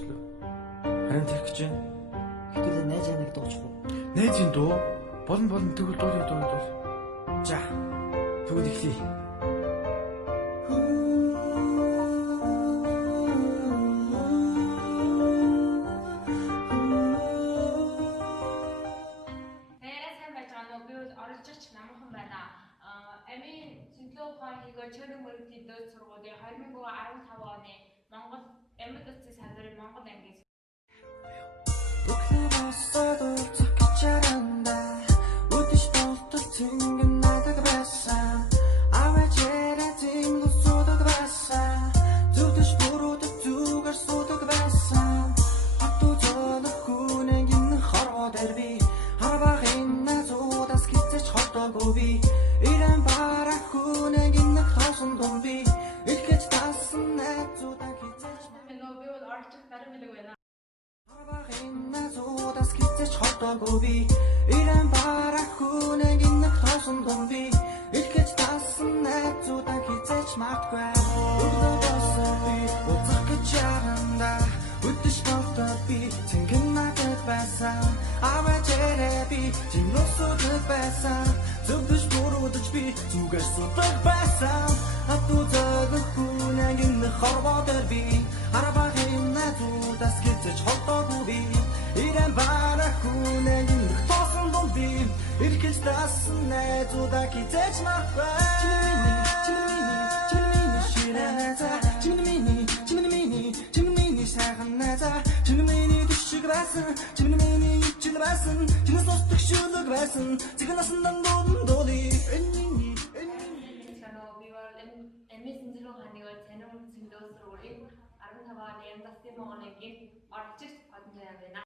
болчихлоо. Харин тэр гэж байна. Хэдүүлээ найз амиг дуучих уу? Найзын дуу. Болон тэгвэл дуу. За. Тэгвэл эхлэе. Амийн Синлоухай хийгээ чөлөө мөрөдлийн дээд сургуулийн 2015 оны Монгол амьд утсын салбарын Монгол ангийн Ирэн барах хүнэг инэх тоосон гомби илгэж таасан найзуудаа хизээч магтгүй өглөөсөө би уцах гэж яранда үдэш болтоо би цэнгэн надад байсан аваачаарэ би чингосод байсан зөвдөж бүрүүдж би зүгээс судаг байсан атузаг хүнэг инэх хорвоодэр би арабахын найзуудаас хизээч холдоогүй би Ирэн барах хүнэг инэх тоосон гомби илгэж таасан найзуудаа хизээч магтгүй Чимэний сайхан найзаа чимэний төшиг байсан чимэний ичил байсан чиний сустах шүлэг байсан цэгнасан дуули Амийн Синлоухай хийгээ танин Синлоухай сургуулийн 15 оны Эмбасси Монгол ангийн орчигч Годонжаа байна.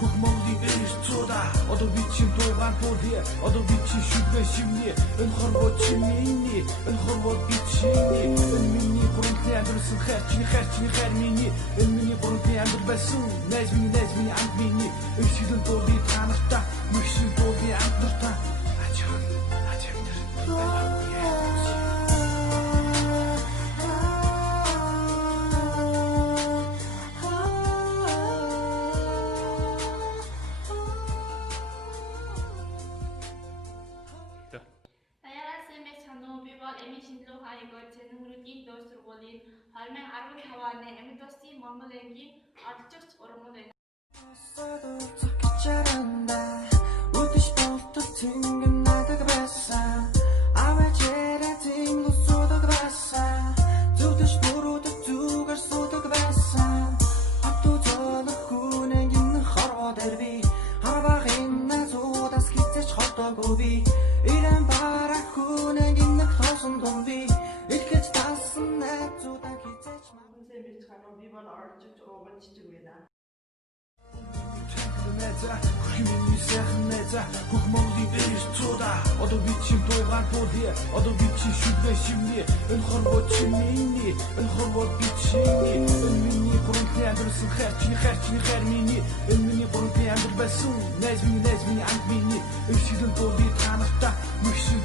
Хөх Монголын эрж цуда одоо би чинь дуугаан туулъя одоо би чинь шүдвэ шивнэ энэ хорвоо чи миний энэ хорвоо би чиний энэ миний гурлын амьдрсан хайр миний энэ миний гурлын амьдрал байсан найз миний амт миний их шилэн дуули танарта мөшин дуули амтарта ачаа Амийн Синлоухай хийгээ танин мөрөдлийн дээд сургуулийн 2015 оны амьд утсын Монгол ангийн орчигч ургамал байна. Үдэш болтол цэнгэн надад байсан аваачаарэ зэмлүсудаг байсан зөвдөж бүрүүдэг зүгээр судаг байсан атузолох хүнэг инэх хорвоодэр би харбахын назуудаас хизээч холдоогүй би ирэн барах хүнэг инэх тоосон гомби илгэж таасан найзуудаа хизээч би бол орчигч ууган чичиг байна. Хэмэний сайхан найзаа хөх Монголын эрж цуда одоо би чинь дуугаан туулъя одоо би чинь шүдвэ шивнэ энэ хорвоо чи миний энэ хорвоо би чиний энэ миний гурлын амьдрсан хайр миний энэ миний гурлын амьдрал байсан найз миний амт миний их шилэн дуули танарта мөшин